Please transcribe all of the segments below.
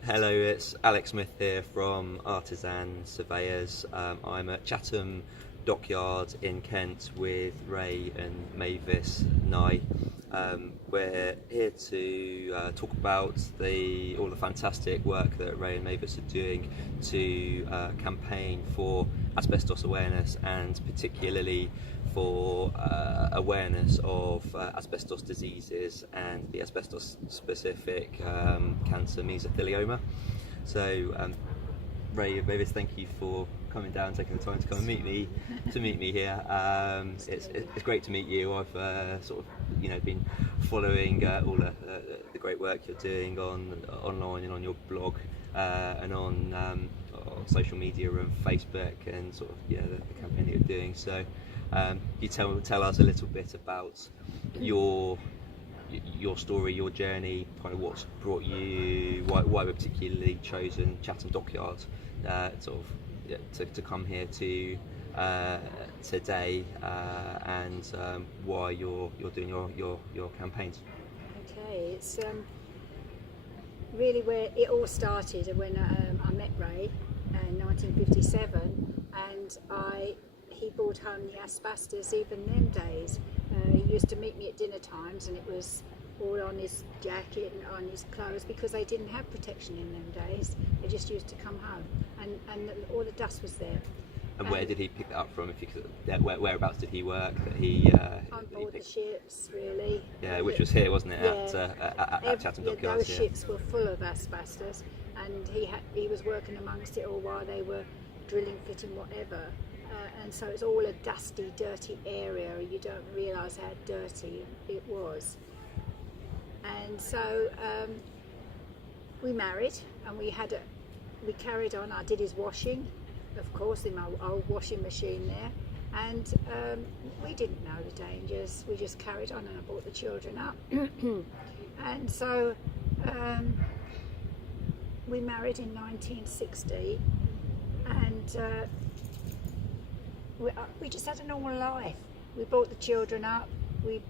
Hello, it's Alex Smith here from Artisan Surveyors. I'm at Chatham Dockyard in Kent with Ray and Mavis Nye. We're here to talk about all the fantastic work that Ray and Mavis are doing to campaign for asbestos awareness, and particularly for awareness of asbestos diseases and the asbestos specific cancer mesothelioma. So Ray and Mavis, thank you for coming down, taking the time to come and meet me here. It's great to meet you. I've been following all the great work you're doing online and on your blog and on social media and Facebook, and the campaign that you're doing. So you tell us a little bit about your story, your journey, kind of what's brought you, why we've particularly chosen Chatham Dockyard to come here to today, and why you're doing your campaigns. Okay, it's really where it all started when I met Ray in 1957, and he brought home the asbestos even them days. He used to meet me at dinner times, and it was all on his jacket and on his clothes, because they didn't have protection in them days. They just used to come home, and all the dust was there. And where did he pick that up from? If you could, whereabouts did he work? That he on board the ships, really. Yeah, which was here, wasn't it? Yeah. At Chatham Dockyard. Those ships were full of asbestos, and he was working amongst it all while they were drilling, fitting, whatever. And so it's all a dusty, dirty area. You don't realise how dirty it was. And so we married, and we carried on. I did his washing, of course, in my old washing machine there, and we didn't know the dangers. We just carried on, and I brought the children up. And so we married in 1960, and we just had a normal life. We brought the children up, we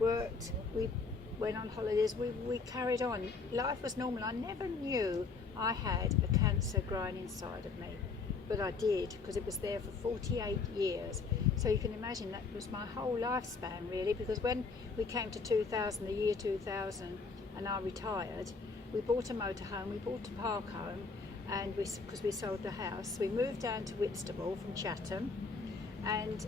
worked, we went on holidays, we carried on. Life was normal. I never knew I had a cancer growing inside of me, but I did, because it was there for 48 years. So you can imagine that was my whole lifespan, really, because when we came to 2000, the year 2000, and I retired, we bought a motorhome, we bought a park home, and because we sold the house, we moved down to Whitstable from Chatham, and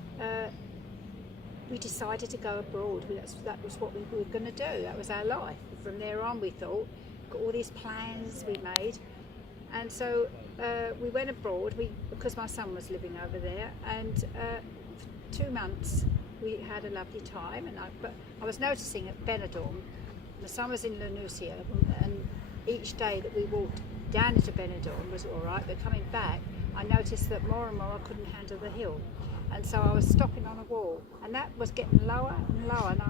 we decided to go abroad. That was what we were going to do. That was our life. From there on, we thought, got all these plans we made, and so we went abroad. Because my son was living over there, and for 2 months we had a lovely time. But I was noticing at Benidorm, the son was in Lanusia, and each day that we walked down into Benidorm was all right, but coming back, I noticed that more and more I couldn't handle the hill, and so I was stopping on a wall, and that was getting lower and lower, and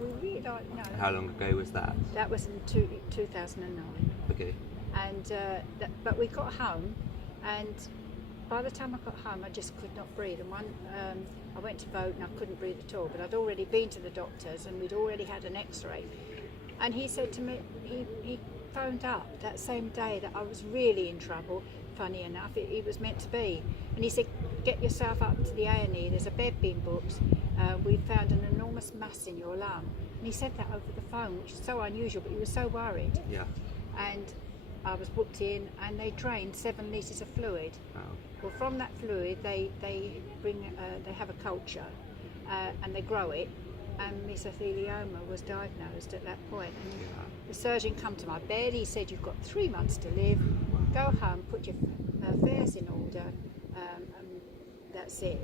we really don't know. How long ago was that? That was in 2009. Okay. And but we got home, and by the time I got home, I just could not breathe. And I went to vote, and I couldn't breathe at all. But I'd already been to the doctors, and we'd already had an X-ray. And he said to me, he phoned up that same day that I was really in trouble. Funny enough, it was meant to be. And he said, get yourself up to the A&E, there's a bed being booked. We found an enormous mass in your lung. And he said that over the phone, which is so unusual, but he was so worried. Yeah. And I was booked in, and they drained 7 litres of fluid. Wow. Well, from that fluid, they have a culture, and they grow it. And mesothelioma was diagnosed at that point. And the surgeon come to my bed. He said, you've got 3 months to live. Go home, put your affairs in order, and that's it.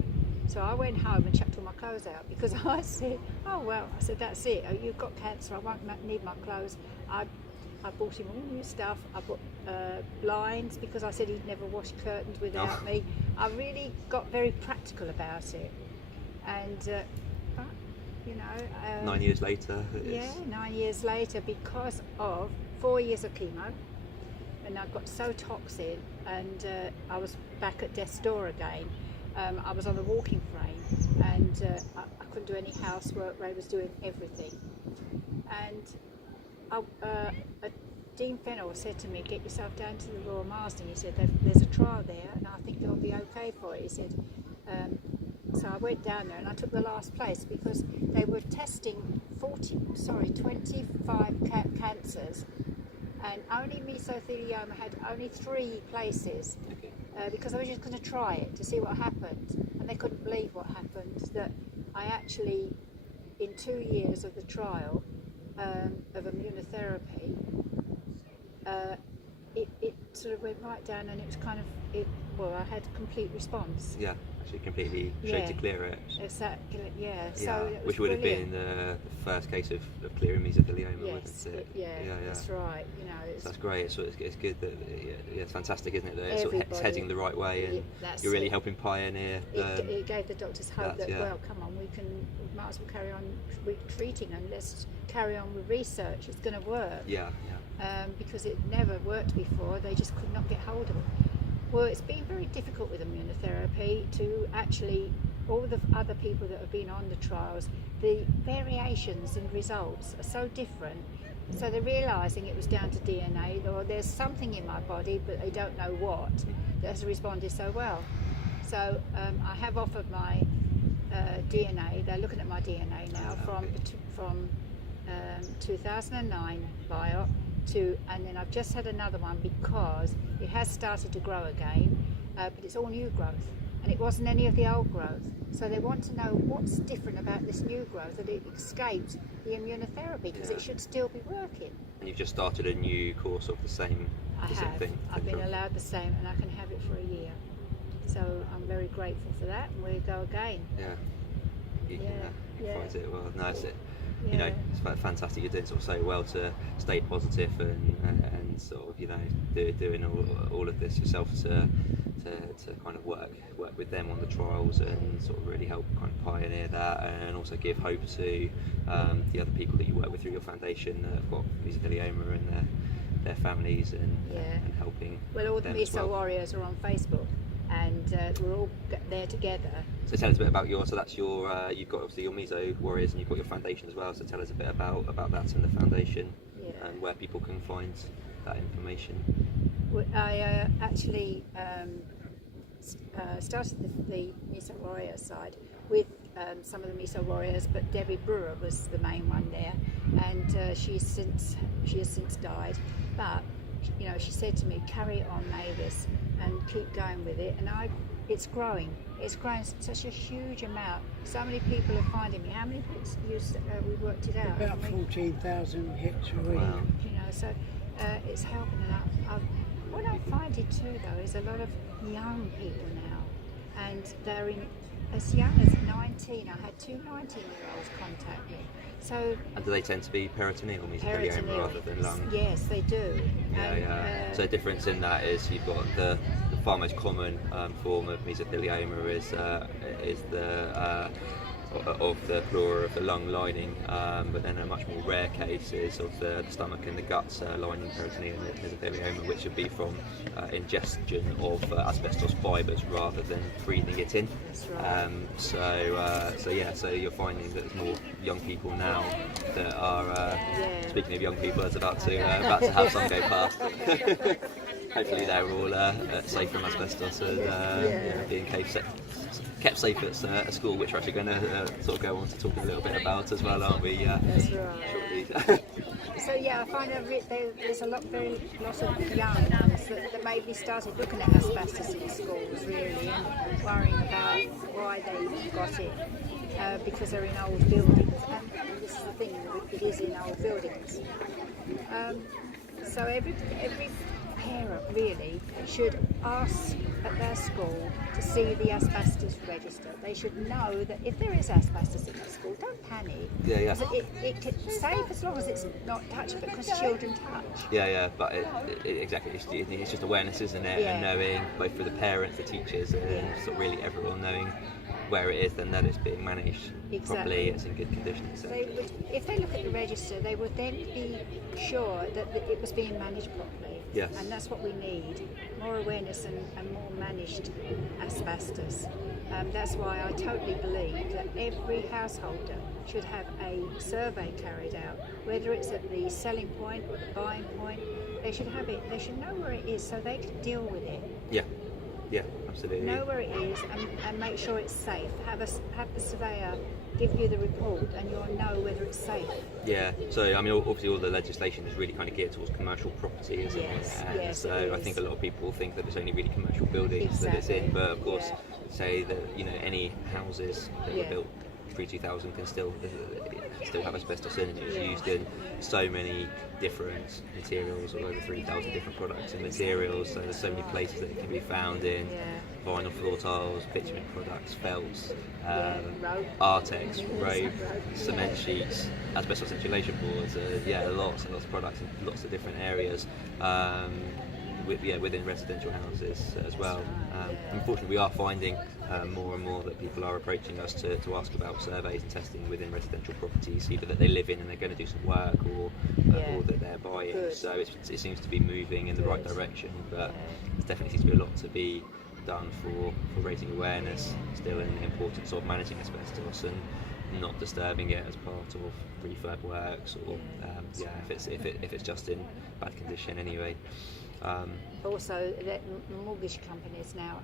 So I went home and chucked all my clothes out, because I said, oh well, I said, that's it. Oh, you've got cancer. I won't need my clothes. I bought him all new stuff. I bought blinds, because I said he'd never wash curtains without me. I really got very practical about it, and. 9 years later. Yeah, 9 years later, because of 4 years of chemo, and I got so toxic, and I was back at death's door again. I was on a walking frame, and I couldn't do any housework. Ray was doing everything, and Dean Fennell said to me, get yourself down to the Royal Marsden. He said, there's a trial there and I think they'll be okay for it. He said, so I went down there and I took the last place because they were testing 25 cancers, and only mesothelioma had only 3 places, because I was just going to try it to see what happened, and they couldn't believe what happened, that I actually, in 2 years of the trial of immunotherapy, it sort of went right down, and it was kind of, I had a complete response. Yeah, actually completely showed to clear it. Exactly, yeah. So it was which would have been brilliant. the first case of clearing mesothelioma, Yes, wasn't it? yeah, that's right. You know, So that's great. So it's good that it's fantastic, isn't it? That it's, sort of it's heading the right way, and you're really helping pioneer. It gave the doctors hope that well, come on, we might as well carry on treating, and let's carry on with research. It's going to work. Because it never worked before. They just could not get hold of it. Well, it's been very difficult with immunotherapy to actually, all the other people that have been on the trials, the variations in results are so different. So they're realising it was down to DNA, or there's something in my body, but they don't know what, that has responded so well. So I have offered my DNA. They're looking at my DNA now from 2009 biop and then I've just had another one because it has started to grow again, but it's all new growth, and it wasn't any of the old growth. So they want to know what's different about this new growth, that it escaped the immunotherapy, because it should still be working. And you've just started a new course of the same thing. I've been allowed the same, and I can have it for a year. So I'm very grateful for that, and we'll go again. You can fight it well. No, it's you know, it's fantastic. You're doing sort of so well to stay positive and sort of, you know, doing all of this yourself to kind of work with them on the trials and sort of really help kind of pioneer that, and also give hope to the other people that you work with through your foundation that have got mesothelioma and their families, and helping. Well, all the Meso Warriors are on Facebook, and we're all there together. So tell us a bit about so that's your, you've got obviously your Meso Warriors, and you've got your foundation as well, so tell us a bit about that and the foundation, and where people can find that information. Well, I actually started the Meso Warrior side with some of the Meso Warriors, but Debbie Brewer was the main one there, and she has since died, but you know, she said to me, carry on, Mavis, and keep going with it, and it's growing such a huge amount. So many people are finding me. How many hits we worked it out? About 14,000 hits a week. Wow. You know, so it's helping. And what I find it too, though, is a lot of young people now, and they're as young as 19. I had 2 19-year-olds contact me. So, and do they tend to be peritoneal mesothelioma rather than lung? Yes, they do. So the difference in that is you've got the far most common form of mesothelioma is the of the pleura of the lung lining, but then a much more rare case is of the stomach and the guts lining peritoneal mesothelioma, which would be from ingestion of asbestos fibres rather than breathing it in. That's right. So you're finding that there's more young people now that are speaking of young people, that's about to have some go past. Hopefully they're all safe from asbestos and being kept safe at school, which we're actually going to sort of go on to talk a little bit about as well, aren't we? That's right. So I find there's a lot of young ones that maybe started looking at asbestos in schools, really, and worrying about why they got it, because they're in old buildings, and this is the thing, it is in old buildings. So every parent really should ask at their school to see the asbestos register. They should know that if there is asbestos in their school, don't panic. It's safe as long as it's not touchable, because children touch. But exactly, it's just awareness, isn't it? And knowing, both for the parents, the teachers, and sort of really everyone knowing where it is, then that it's being managed properly, it's in good condition. So. If they look at the register, they would then be sure that it was being managed properly. Yes. And that's what we need, more awareness and more managed asbestos. That's why I totally believe that every householder should have a survey carried out, whether it's at the selling point or the buying point, They should have it. They should know where it is so they can deal with it. Yeah, absolutely. Know where it is and make sure it's safe. Have the surveyor give you the report, and you'll know whether it's safe. Yeah, so I mean, obviously all the legislation is really kind of geared towards commercial property, isn't Yes, it? And yes, so it I is. think a lot of people think that it's only really commercial buildings that it's in, Exactly, but of course, yeah. say that, you know, any houses that were Yeah. built pre-2000 can still have asbestos in it. It's Yeah. used in so many different materials, or over 3,000 different products and materials, so there's so many places that it can be found in. Yeah. Vinyl floor tiles, bitumen products, felts, Rope. Artex, rope, Rope, cement yeah. sheets, asbestos insulation boards, lots and lots of products in lots of different areas. Within residential houses as well. right, yeah. Unfortunately, we are finding more and more that people are approaching us to ask about surveys and testing within residential properties, either that they live in and they're going to do some work, or that they're buying. Good. So it seems to be moving in the right Good. direction, but Yeah. there definitely seems to be a lot to be done for raising awareness still in the importance of managing asbestos and not disturbing it as part of refurb works, or if it's just in bad condition anyway. Also, the mortgage companies now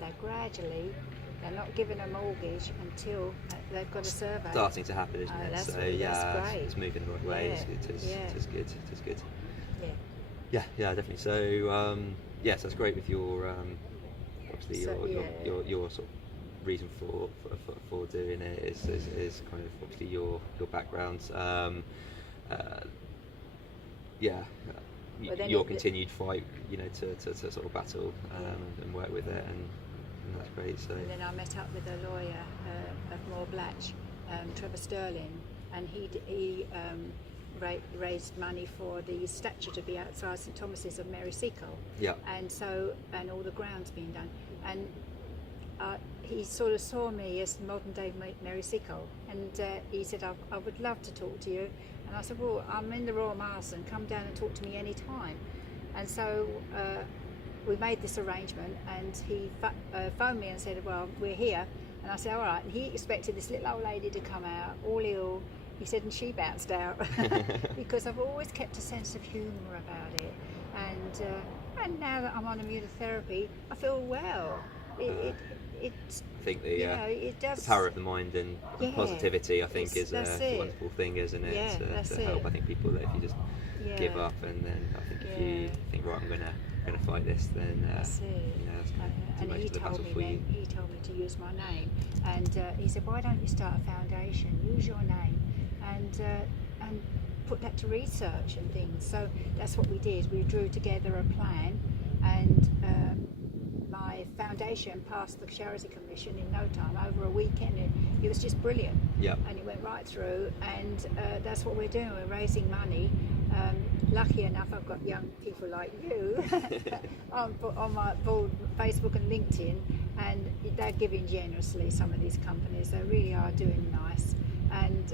they're not giving a mortgage until they've got a survey. Starting to happen, isn't it? That's So great. it's moving the right way. Yeah, It is good. It is good. Yeah. Yeah, definitely. So yes, that's great with your obviously So, your sort of reason for doing it is kind of obviously your background. Well, then your continued fight, you know, to sort of battle and work with it, and that's great. So And then I met up with a lawyer of Moore Blatch, Trevor Sterling, and he raised money for the statue to be outside St Thomas's of Mary Seacole. yeah, And all the grounds being done, and he sort of saw me as modern day Mary Seacole, and he said, I would love to talk to you. And I said, well, I'm in the Royal Marsden, come down and talk to me any time. And so we made this arrangement, and he phoned me and said, well, we're here. And I said, all right. And he expected this little old lady to come out, all ill. He said, and she bounced out because I've always kept a sense of humour about it. And now that I'm on immunotherapy, I feel well. It's I think it does. the power of the mind and positivity, I think, is that's a it. wonderful thing, isn't it? Yeah, that's to help. it. I think people that if you just give up, and then I think if you think, right, I'm gonna fight this, then That's it. you know, that's gonna do And most he of the battle told me for you. then, he told me to use my name, and he said, why don't you start a foundation, use your name, and put that to research and things. So that's what we did. We drew together a plan, and my foundation passed the Charity Commission in no time, over a weekend. It was just brilliant. Yeah. And it went right through, and that's what we're doing. We're raising money. Lucky enough, I've got young people like you on my board, Facebook and LinkedIn, and they're giving generously. Some of these companies, they really are doing nice, and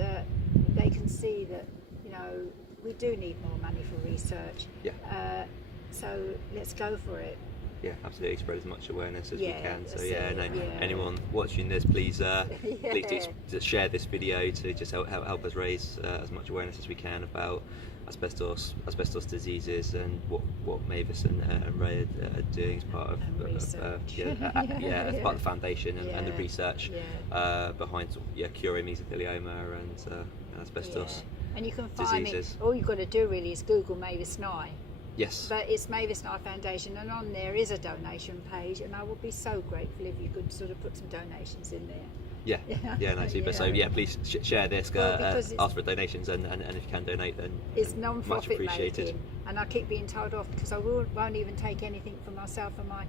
they can see that, you know, we do need more money for research. Yeah. So let's go for it. Yeah, absolutely. Spread as much awareness as we can. So that's yeah, it, no, yeah. anyone watching this, please please do Yeah. share this video to just help us raise as much awareness as we can about asbestos diseases, and what Mavis and Ray are doing as part of And research. as part of the foundation and the Yeah. research behind curing mesothelioma and asbestos. Yeah. And you can find diseases. me. All you've got to do really is Google Mavis Nye. Yes. But it's Mavis Nye Foundation, and on there is a donation page, and I would be so grateful if you could sort of put some donations in there. Yeah, no, super. So yeah, please share this, Well, because ask for donations, and if you can donate, then It's much non-profit appreciated. making, and I keep being told off because I won't even take anything for myself and my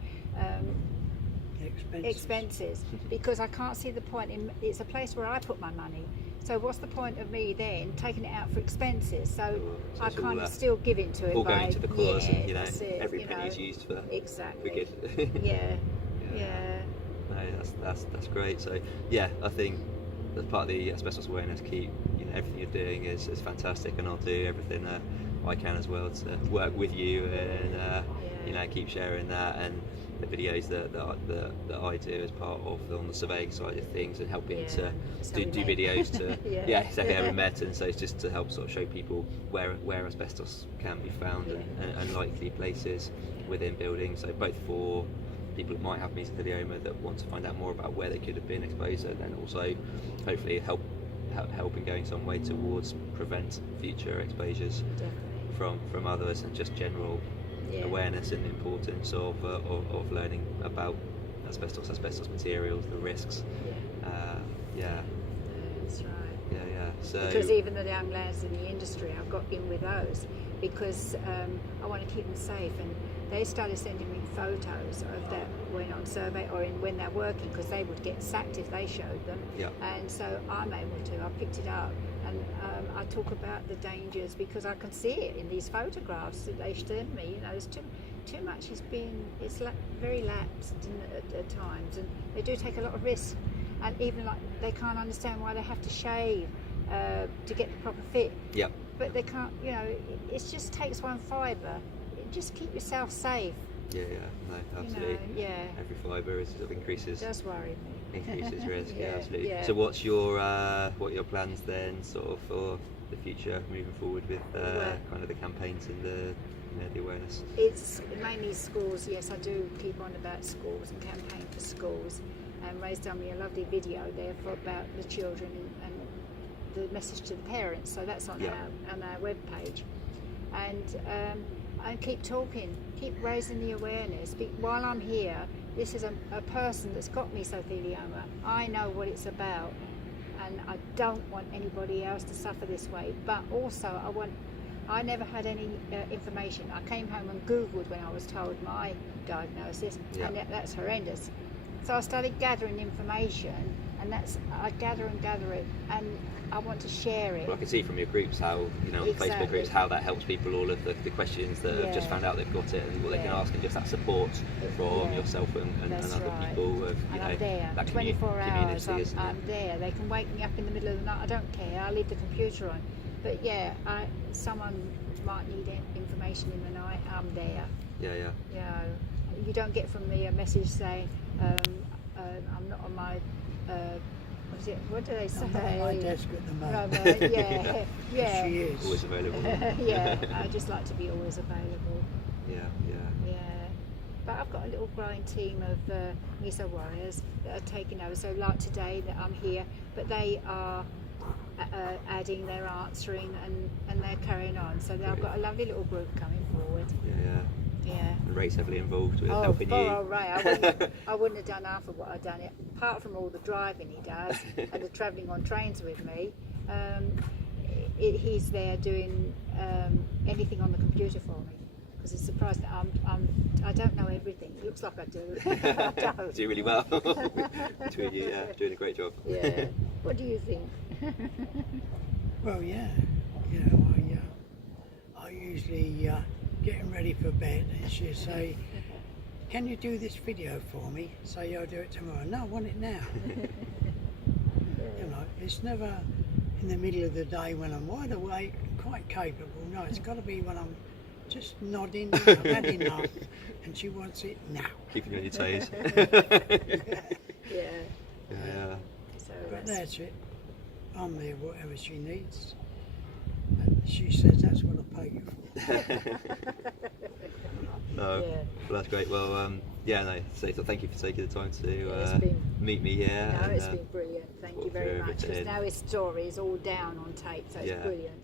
expenses because I can't see the point in. It's a place where I put my money. So what's the point of me then taking it out for expenses? So I it's all, kind of still give into it. All by, going to the cause, and you know, that's it, every you penny know. is used for Exactly. good. Yeah. No, that's great. So yeah, I think as part of the asbestos awareness, keep, you know, everything you're doing is fantastic, and I'll do everything I can as well to work with you and you know, keep sharing that, and the videos that I do as part of on the surveying side of things, and helping to So do we met. videos to Yeah. exactly how we met, and so it's just to help sort of show people where asbestos can be found, and likely places within buildings, so both for people who might have mesothelioma that want to find out more about where they could have been exposed, and then also hopefully help in going some way towards prevent future exposures from others, and just general awareness and the importance of learning about asbestos materials, the risks. That's right. So because even the young lads in the industry, I've got in with those because I want to keep them safe, and they started sending me photos of that when on survey or when they're working, because they would get sacked if they showed them. And so I'm able to. I picked it up, and I talk about the dangers because I can see it in these photographs that they send me. You know, there's too much it's very lapsed at times, and they do take a lot of risk, and even like they can't understand why they have to shave to get the proper fit. But they can't, you know, it just takes one fibre. Just keep yourself safe. No, absolutely. You know, Every fibre sort of increases. It does worry me. Increases risk. Absolutely. Yeah. So what's your plans then, sort of for the future, moving forward with kind of the campaigns and the awareness? It's mainly schools. Yes, I do keep on about schools and campaign for schools. And Ray's done me a lovely video there about the children and the message to the parents. So that's on our webpage. And I keep talking, keep raising the awareness. While I'm here, this is a person that's got mesothelioma. I know what it's about, and I don't want anybody else to suffer this way. But also, I never had any information. I came home and Googled when I was told my diagnosis, and that's horrendous. So I started gathering information, and I gather it, and I want to share it. Well, I can see from your groups how, you know, Facebook groups, how that helps people, all of the questions that have just found out they've got it, and what they can ask, and just that support from yourself and other people of, you know, I'm there. that 24 hours, community, isn't it? I'm there. They can wake me up in the middle of the night, I don't care, I leave the computer on. But someone might need information in the night, I'm there. Yeah. You know, you don't get from me a message saying, I'm not on my, what do they say? I'm not on my desk at the moment. She is. Always available. I just like to be always available. Yeah. But I've got a little growing team of meso warriors that are taking over. So like today that I'm here, but they are adding, they're answering, and they're carrying on. So I've got a lovely little group coming forward. And Ray's heavily involved with helping you. Ray, I wouldn't have done half of what I've done. Apart from all the driving he does and the travelling on trains with me, he's there doing anything on the computer for me. Because it's surprising that I don't know everything. It looks like I do. I don't. Do really well. Between you, doing a great job. What do you think? Well, you know, I usually getting ready for bed, and she'll say, "Can you do this video for me?" Say, "I'll do it tomorrow." No, I want it now. You know, it's never in the middle of the day when I'm wide awake and quite capable. No, it's got to be when I'm just nodding, I've had enough, and she wants it now. Keeping you on your toes. So But that's it. I'm there, whatever she needs. And she says that's what I pay you for. Well, that's great. Well, so thank you for taking the time to meet me here. No, it's been brilliant. Thank you very much. Because now his story is all down on tape, so it's brilliant.